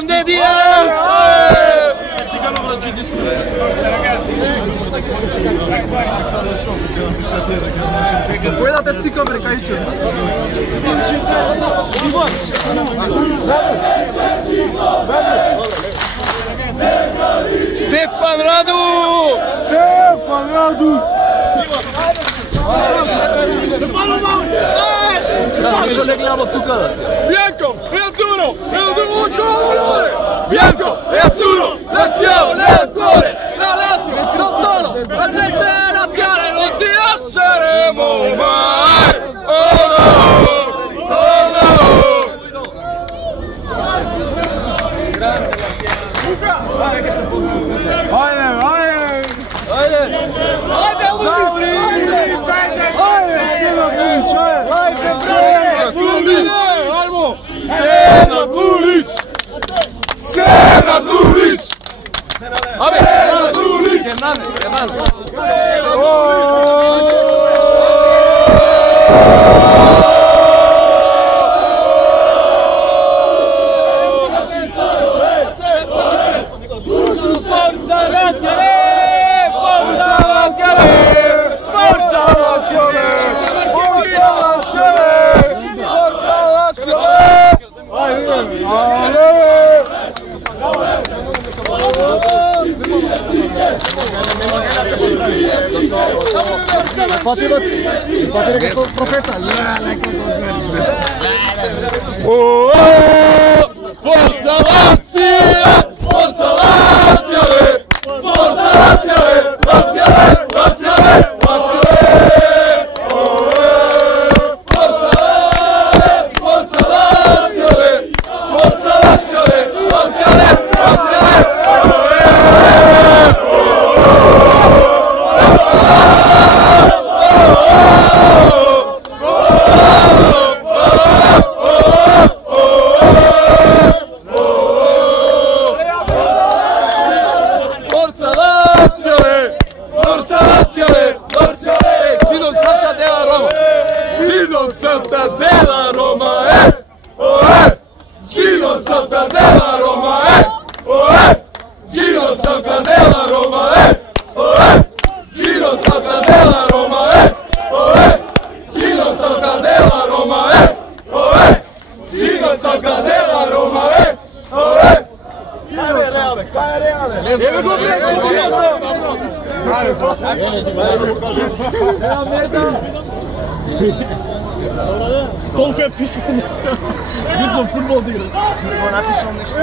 grande Diaz! Puoi date sticco perché aici sunt. Stefan Radu! Stefan Radu! Adesso leghiamo tu cara. Bianco e azzurro! E azzurro colore! Bianco e azzurro! Nazione al cuore! La Lazio, non solo! La gente razziale non ti lasceremo mai! Oh no! Oh no! Senad Lulić! Senad Lulić! Abi, Senad Lulić! Hernandez! Facile che sono profeta. Oh, forza Lazio! Forza Lazio! Forza Lazio! Lazio! Lazio! Lazio! Forza Lazio! Forza Lazio! Lazio! Santa della Roma, Gino Santa della Roma, Gino Santa della Roma, Gino Santa della Roma, Gino Santa della Roma, Gino Santa della Roma, Koliko je pisao? Vidno futbol igra. Ovo napišao nešto.